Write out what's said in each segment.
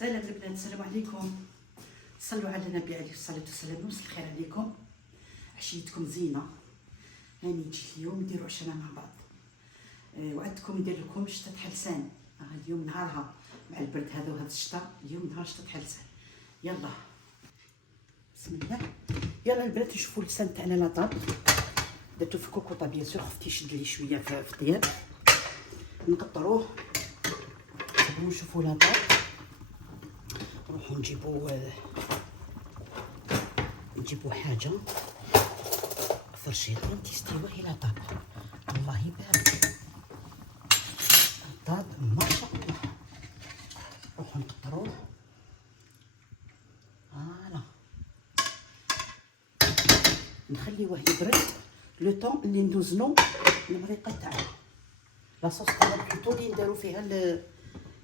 سلام البنات، السلام عليكم. صلوا على النبي عليه الصلاه والسلام. مساء الخير عليكم، عشيتكم زينه. هاني جيت اليوم نديروا عشره مع بعض. وعدتكم ندير لكم شتات حلسان. اليوم نهارها مع البرد هذا وهذا الشتاء، اليوم نهار شتات حلسان. يلا بسم الله. يلا البنات نشوفوا اللسان تاعنا لا طاب. درتو في كوكوطه بيان سور، خفت يشد لي شويه في الطياب. نقطروه ونشوفوا لا طاب. نروحو نجيبو حاجه فرشيطه تيستوى الى طاب. والله بارك طاب ما شاء الله. نروحو نقطروه. فوالا نخليوه يبرد لو طون اللي ندوزنو المريقه تاعنا. لاصوص تاعنا بلوتو اللي نديرو فيها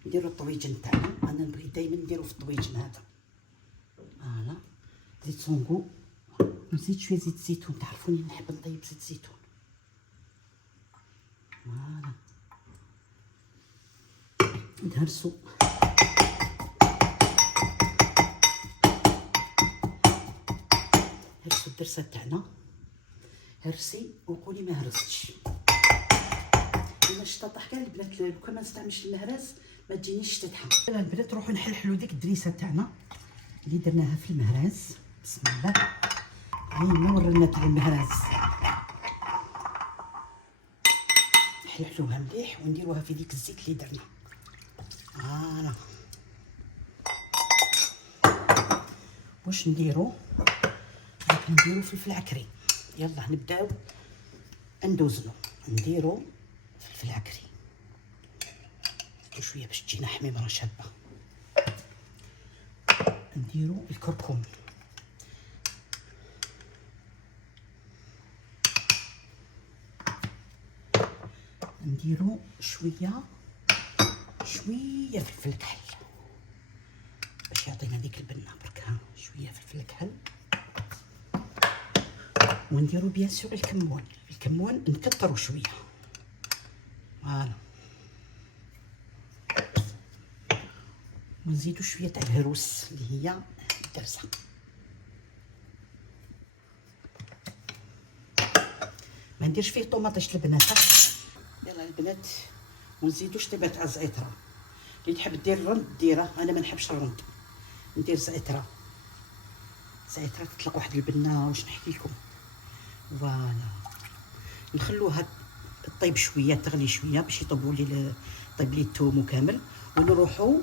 نديرو الطويجن تاعنا. انا نبغي دائما نديرو في الطويجن هذا. فوالا زيت سونغو نزيد شويه زيت زيتون. تعرفوني نحب نطيب زيت زيتون. فوالا نهرسو الدرسه تاعنا. هرسي وقولي ما هرستش. انا الشتا طاح كاع البنات، لو كان ما نستعملش المهراس ما تجينيش تتحم. يلا البنات نروحو نحلحلو ديك الدريسه تاعنا اللي درناها في المهراس. بسم الله. هاي نورنا تاع المهراس نحلحلوها مليح ونديروها في ديك الزيت اللي درنا. فوالا واش نديرو؟ نديرو فلفل عكري. يلا نبداو ندوزنو. نديرو فلفل عكري شويه باش تجينا حميمه شابه. نديرو الكركم. نديرو شويه فلفل كحل باش يعطينا ديك البنه برك. شويه فلفل كحل. ونديرو بيان سور الكمون نكترو شويه. فوالا ونزيدو شويه تاع الهروس اللي هي الدرسه. ما نديرش فيه طوماطيش البنات. يلا البنات ونزيدو شطيبه تاع الزعتره. اللي تحب دير الرند ديره، انا ما نحبش الرند، ندير زعتره تطلق واحد البنه. واش نحكي لكم. فوالا نخلوها طيب شويه، تغلي شويه باش يطيبوا لي طيب لي الثوم وكامل. ونروحوا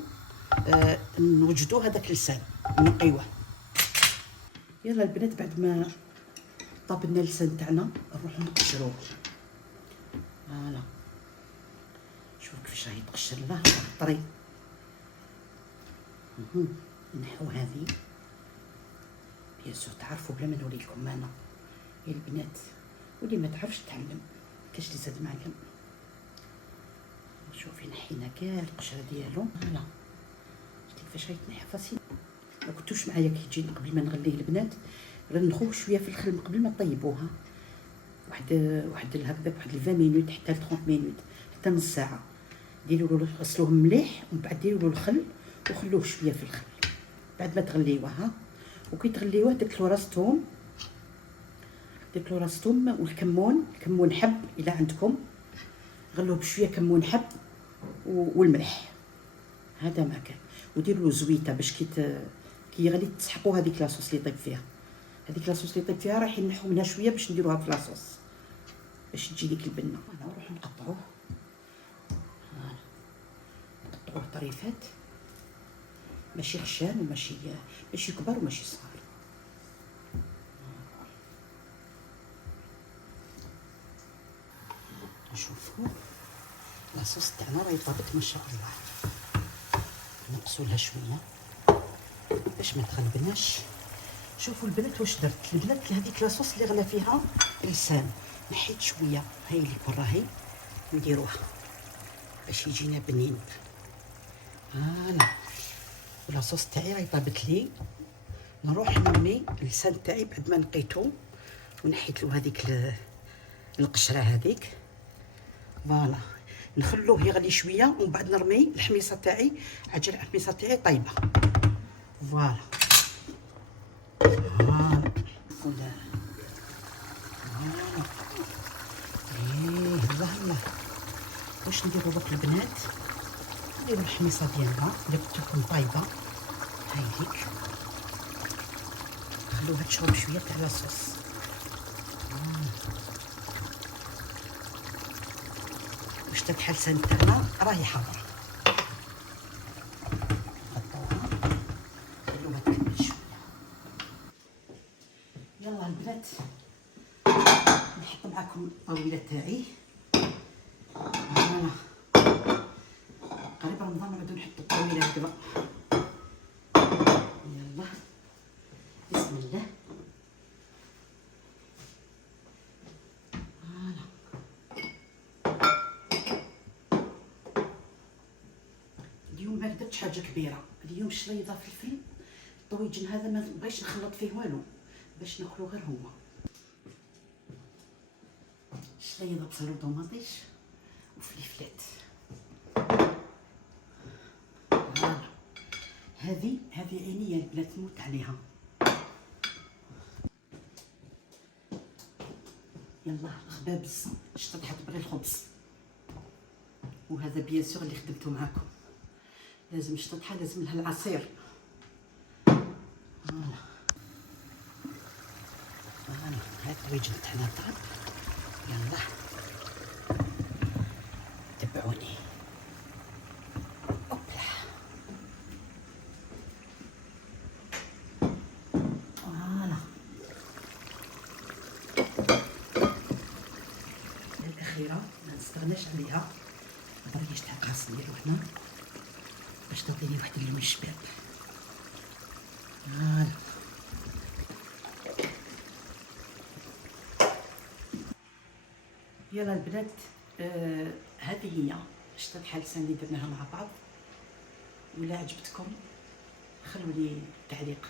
نوجدوا هذاك اللسان نقيوه. يلا البنات بعد ما طابنا اللسان تاعنا نروحوا نقشروه. فوالا شوفوا كيفاش راه يتقشر. الله طري. نحو هذه بيان سور تعرفوا بلا ما نوري لكم. انا يا البنات واللي ما تعرفش تعلم كاش اللي زاد معلم. شوفي نحينا كاع القشره ديالو. فوالا شتي كيفاش غيتنحى فاسيل. ما كنتوش معايا كي تجي قبل ما نغليه البنات غنخوه شويه في الخل قبل ما طيبوها. واحد هكذاك واحد 20 مينوت حتى 30 مينوت حتى نص ساعه. ديروا له غسلوه مليح ومن بعد ديروا له الخل وخلوه شويه في الخل بعد ما تغليوه. وكي تغليوه ديروا راس ثوم والكمون حب الا عندكم. غلوه بشويه كمون حب والملح. هذا ما كان. وديروا له زويته باش كي يغلي تسحقوا هذيك لاصوص اللي طيب فيها. هذيك لاصوص اللي طيب فيها راح نحو منها شويه باش نديروها في لاصوص باش تجي ديك البنه. انا نروح نقطعوه. نقطعوه طريفات، ماشي خشان وماشي كبار وماشي صغار. نشوفوا لاصوص تاعنا راهي طابت ما شاء الله. نقصوا لها شويه باش ما تغلبناش. شوفوا البنات واش درت. البنات هذيك لاصوص اللي غلا فيها لسان نحيت شويه. هاي اللي برا هي نديروها باش يجينا بنين. فوالا لاصوص تاعي راهي طابت لي. نروح نرمي اللسان تاعي بعد ما نقيتو ونحيت له هذيك القشره هذيك. فوالا نخلوه يغلي شويه ومن بعد نرمي الحميصه تاعي. عجل الحميصه تاعي طايبه. فوالا فوالا فوالا. الله الله. واش نديرو دوك البنات؟ نديرو الحميصه ديالنا اللي قلت لكم طايبه. هاي ليك، خلوها تشرب شويه تاع لاصوص. واش تاع الحلسان تاعنا راهي حاضره. نغطوها خلوها تكمل شويه. يلا البنات نحط معكم الطاوله تاعي. فوالا قريب رمضان نعودو نحطو الطاوله هكذا. يلا بسم الله. فوالا اليوم ما درتش حاجه كبيره. اليوم شليضه فلفل الطويجن هذا ما بغيتش نخلط فيه والو باش ناكلو غير هو. شليضه بصل وطوماطيش وفليفلات. فوالا هذه عينيا البنات نموت عليها. يلا الخبابز شطت حط بغي الخبز. وهذا بيان سور اللي خدمته معاكم لازم شطحه لازم لها العصير. فوالا فوالا هاد الطويجن تاعنا طاب. يلا تبعوني. اوبلا فوالا. الاخيره ما نستغناش عليها الريش تاع القاص نديرو هنا باش تعطيني واحد اللون الشباب. فوالا يلا البنات هذه هي شتا الحلسان اللي درناها مع بعض. ولا عجبتكم خلوا لي تعليق.